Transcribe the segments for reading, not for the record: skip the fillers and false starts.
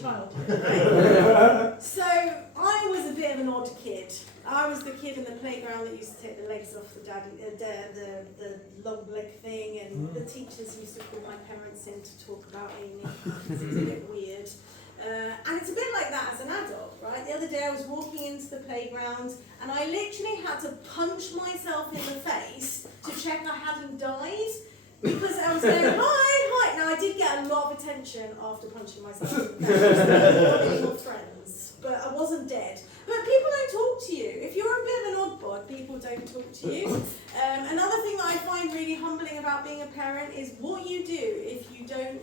child. So I was a bit of an odd kid. I was the kid in the playground that used to take the legs off the long leg thing, and the teachers used to call my parents in to talk about Amy. It was a bit weird. And it's a bit like that as an adult, right? The other day I was walking into the playground and I literally had to punch myself in the face to check I hadn't died, because I was going, hi. Now I did get a lot of attention after punching myself in the face. I got any more friends, but I wasn't dead. But people don't talk to you. If you're a bit of an oddbod, people don't talk to you. Another thing that I find really humbling about being a parent is what you do if you don't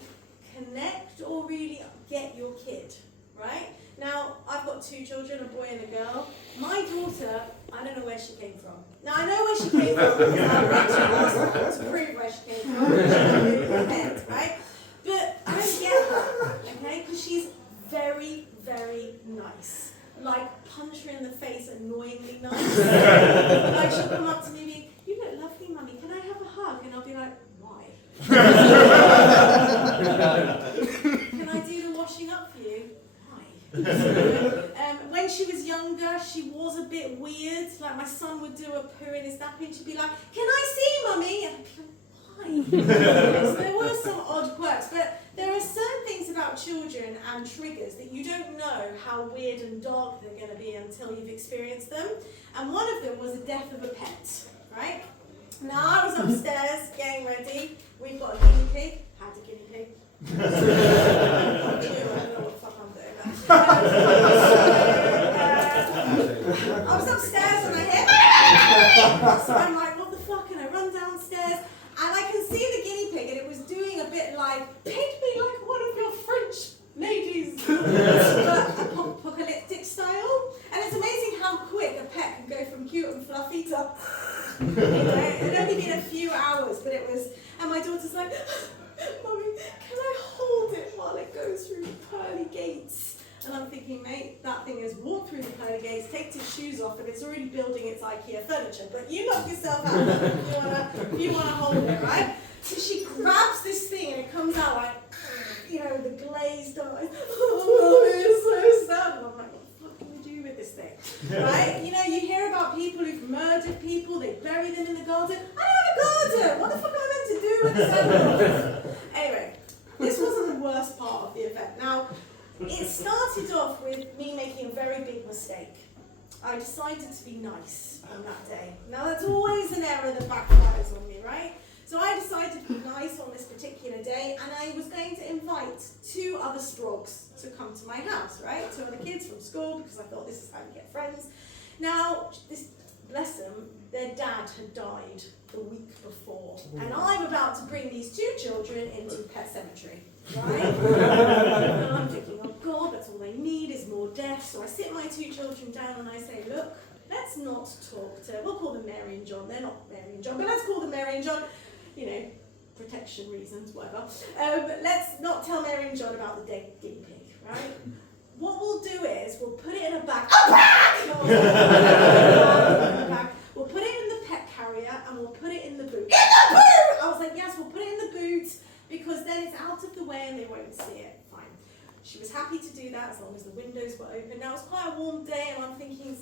connect or really get your kid, right? Now, I've got two children, a boy and a girl. My daughter, I don't know where she came from. Now, I know where she came from because I've actually asked her to prove where she came from. Right? But I don't get her, okay? Because she's very, very nice. Like, punch her in the face, annoyingly nice. Like, she'll come up to me and be, you look lovely, Mummy, can I have a hug? And I'll be like, why? Can I do the washing up for you? Why? When she was younger, she was a bit weird. Like, my son would do a poo in his nappy and she'd be like, can I see, Mummy? And I'd be like, why? So there were some odd quirks, but there are certain things about children and triggers that you don't know how weird and dark they're going to be until you've experienced them. And one of them was the death of a pet, right? Now, I was upstairs getting ready. We've got a guinea pig. Had a guinea pig. I don't know what the fuck I'm doing. I was upstairs and I hear, so I'm like, what the fuck? And I run downstairs and I can see the guinea pig, and it was doing a bit like, paint me like one of your French ladies, but apocalyptic style. And it's amazing how quick a pet can go from cute and fluffy to, it had only been a few hours, but it was, and my daughter's like, Mummy, can I hold it while it goes through the pearly gates? And I'm thinking, mate, that thing has walked through the pearly gates, takes its shoes off, and it's already building its IKEA furniture. But you knock yourself out if you wanna hold it, right? So she grabs this thing and it comes out like, the glazed eyes. Oh, it's so sad. And I'm like, what the fuck can we do with this thing? Right? You hear about people who've murdered people, they bury them in the garden. I don't have a garden! What the fuck am I meant to do with this animal? Anyway, this wasn't the worst part of the event. Now, it started off with me making a very big mistake. I decided to be nice on that day. Now, that's always an error that backfires on me, right? So I decided to be nice on this particular day, and I was going to invite 2 other strogs to come to my house, right? 2 other kids from school, because I thought this is how you get friends. Now, bless them, their dad had died the week before, and I'm about to bring these 2 children into Pet Cemetery, right? And I'm thinking, oh God, that's all they need is more death. So I sit my 2 children down and I say, look, let's not talk to, we'll call them Mary and John. They're not Mary and John, but let's call them Mary and John. Protection reasons, whatever. Let's not tell Mary and John about the dead guinea pig, right? What we'll do is we'll put it in a bag. We'll put it in the pet carrier and we'll put it in the boot. In the boot! I was like, yes, we'll put it in the boot because then it's out of the way and they won't see it. Fine. She was happy to do that as long as the windows were open. Now, it's quite a warm day and I'm thinking,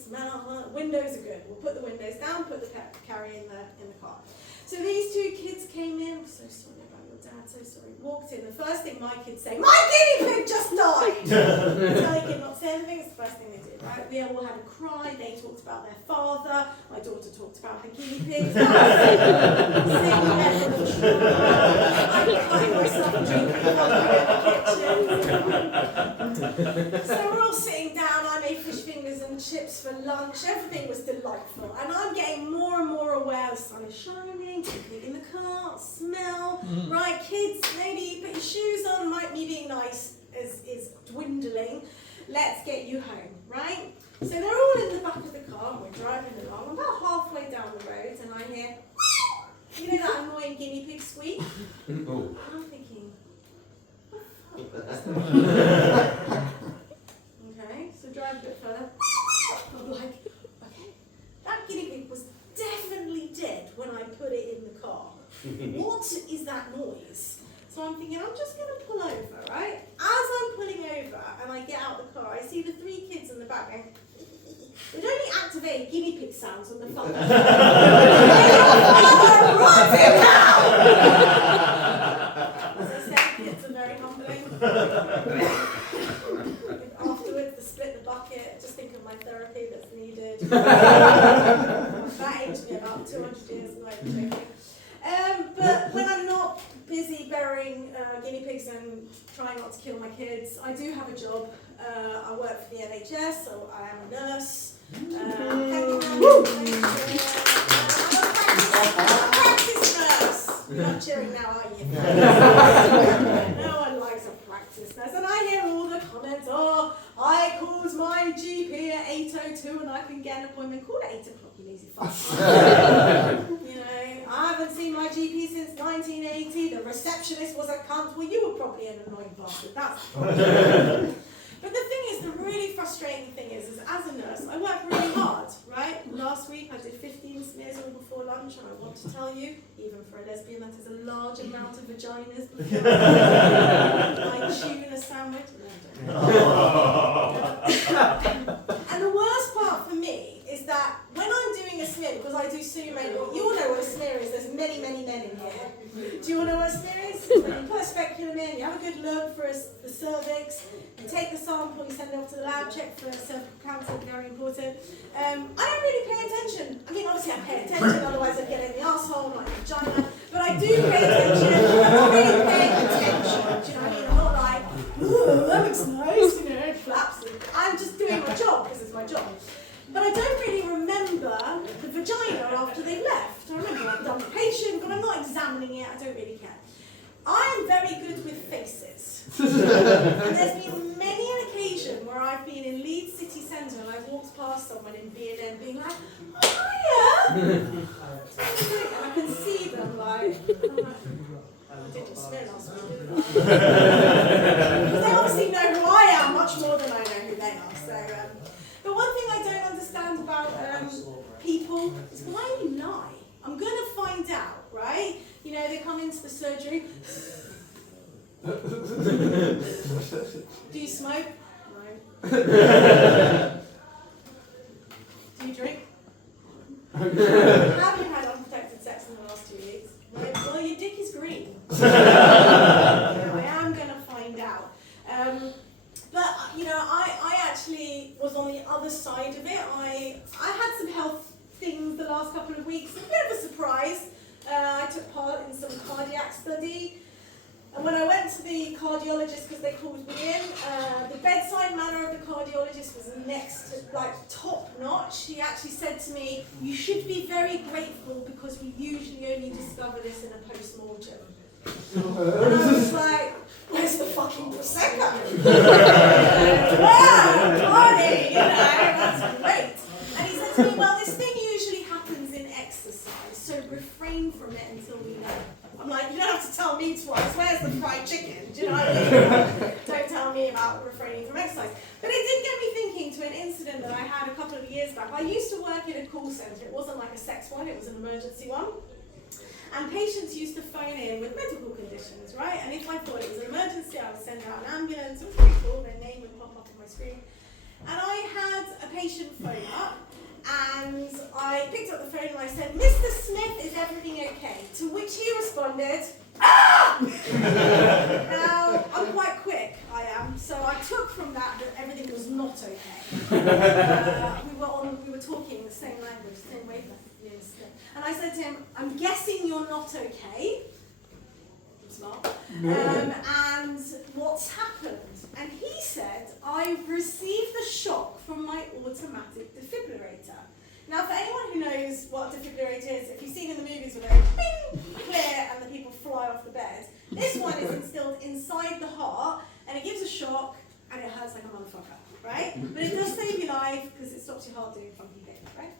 windows are good. We'll put the windows down, put the pet carrier in the car. So these 2 kids came in, I'm so sorry about your dad, so sorry, walked in. The first thing my kids say, my guinea pig just died! Tell your kid not to say anything, it's the first thing they did, right? We all had a cry, they talked about their father, my daughter talked about her guinea pig. Same level of trauma. I find myself drinking in the kitchen. So we're all sitting down, I made fish fingers and chips for lunch, everything was delightful. And I'm getting more and more aware the sun is shining, people in the car, smell, right, kids, maybe put your shoes on, me being nice is dwindling, let's get you home, right? So they're all in the back of the car, and we're driving along, I'm about halfway down the road, and I hear, that annoying guinea pig squeak? And I'm thinking, what the fuck? Okay, so drive a bit further, I'm like, okay, that guinea pig was definitely dead when I put it in the car. What is that noise? So I'm thinking, I'm just going to pull over, right? As I'm pulling over and It only activated guinea pig sounds on the phone. Your father runs it now! As I said, kids are very humbling. Afterwards, they split the bucket. Just think of my therapy that's needed. That aged me about 200 years, I'm not even joking. But when I'm not busy burying guinea pigs and trying not to kill my kids, I do have a job. I work for the NHS, so I am a nurse. Thank you very much. I'm a practice nurse. You're not cheering now, are you? No one likes a practice nurse. And I hear all the comments, oh, I called my GP at 8:02 and I can get an appointment. Call at 8 o'clock, you lazy fuck. You know, I haven't seen my GP since 1980. The receptionist was a cunt. Well, you were probably an annoying bastard. That's the problem. But the thing is, the really frustrating thing is as a nurse, I work really hard, right? Last week I did 15 smears all before lunch, and I want to tell you, even for a lesbian, that is a large amount of vaginas before like tuna sandwich. And the worst part for me is that when I'm doing a smear, because I do sumo, you all know what a smear is, there's many, many men in here. Do you all know what a smear is? When you put a speculum in, you have a good look for the cervix, you take the sample, you send it off to the lab, check for cervical cancer, very important. I don't really pay attention. I mean, obviously I pay attention, otherwise I'd get it in the arsehole, not in the vagina. But I do pay attention. I'm not really paying attention. Do you know what I mean? I'm not like, ooh, that looks nice, you know, it flaps. I'm just doing my job because it's my job. But I don't really remember the vagina after they left. I remember I've done the patient, but I'm not examining it. I don't really care. I'm very good with faces. And there's been many an occasion where I've been in Leeds city centre and I've walked past someone in B&M being like, hiya! And I can see them like, I did your smear last week, didn't I? Because they obviously know who I am much more than I know who they are. So, but one thing I don't understand about people is why you lie. I'm going to find out, right? You know, they come into the surgery. Do you smoke? No. Do you drink? Have you had unprotected sex in the last 2 weeks? No. Well, your dick is green. I am going to find out. But, you know, I actually was on the other side of it. I had some health things the last couple of weeks. A bit of a surprise. I took part in some cardiac study. And when I went to the cardiologist, because they called me in, the bedside manner of the cardiologist was next, like top notch. He actually said to me, you should be very grateful because we usually only discover this in a post-mortem. And I was like, where's the fucking Prosecco? Wow, party, you know, that's great. And he said to me, well, this thing usually happens in exercise, so refrain from it until we know. I'm like, you don't have to tell me twice, where's the fried chicken? Do you know what I mean? Don't tell me about refraining from exercise. But it did get me thinking to an incident that I had a couple of years back. I used to work in a call centre. It wasn't like a sex one, it was an emergency one. And patients used to phone in with medical conditions, right? And if I thought it was an emergency, I would send out an ambulance. It was pretty cool, their name would pop up on my screen. And I had a patient phone up, and I picked up the phone and I said, Mr. Smith, is everything okay? To which he responded, ah! Now, I'm quite quick, I am, so I took from that everything was not okay. We were talking the same language, the same wavelength. And I said to him, I'm guessing you're not okay. It's not. And what's happened? And he said, I've received a shock from my automatic defibrillator. Now, for anyone who knows what a defibrillator is, if you've seen in the movies where they bing, clear, and the people fly off the bed, this one is instilled inside the heart, and it gives a shock, and it hurts like a motherfucker, right? But it does save your life, because it stops your heart doing funky things, right?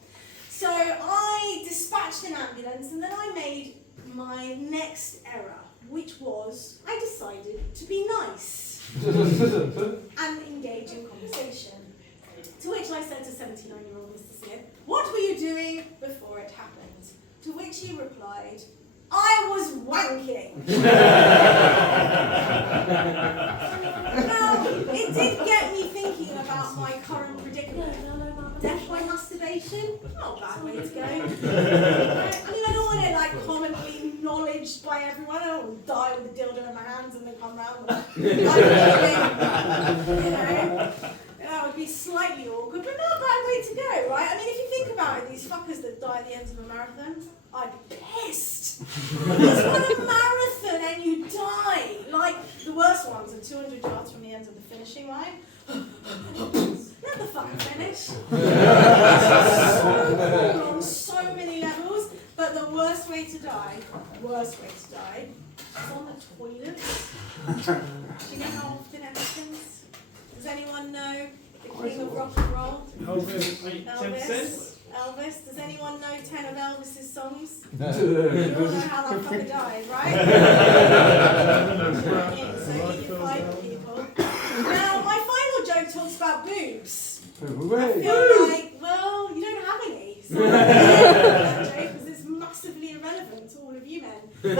So I dispatched an ambulance, and then I made my next error, which was I decided to be nice and engage in conversation. To which I said to 79-year-old Mr. Smith, what were you doing before it happened? To which he replied, I was wanking. Now, it did get me thinking about my current predicament. Death by masturbation, not a bad way to go. Right? I mean, I don't want it like commonly acknowledged by everyone. I don't want to die with a dildo in my hands and then come round with it. You know? That would be slightly awkward, but not a bad way to go, right? I mean, if you think about it, these fuckers that die at the end of a marathon, I'd be pissed. It's not a marathon and you die. Like, the worst ones are 200 yards from the end of the finishing line. Not the fucking finish. So cool on so many levels, but the worst way to die is on the toilet. Do you know how often it happens? Does anyone know the king of rock and roll? Elvis. Does anyone know 10 of Elvis's songs? You all know how that fucker died, right? So you 5 people. Now, my final joke talks about boobs. I feel like, well, you don't have any. So I'm that joke because it's massively irrelevant to all of you men. But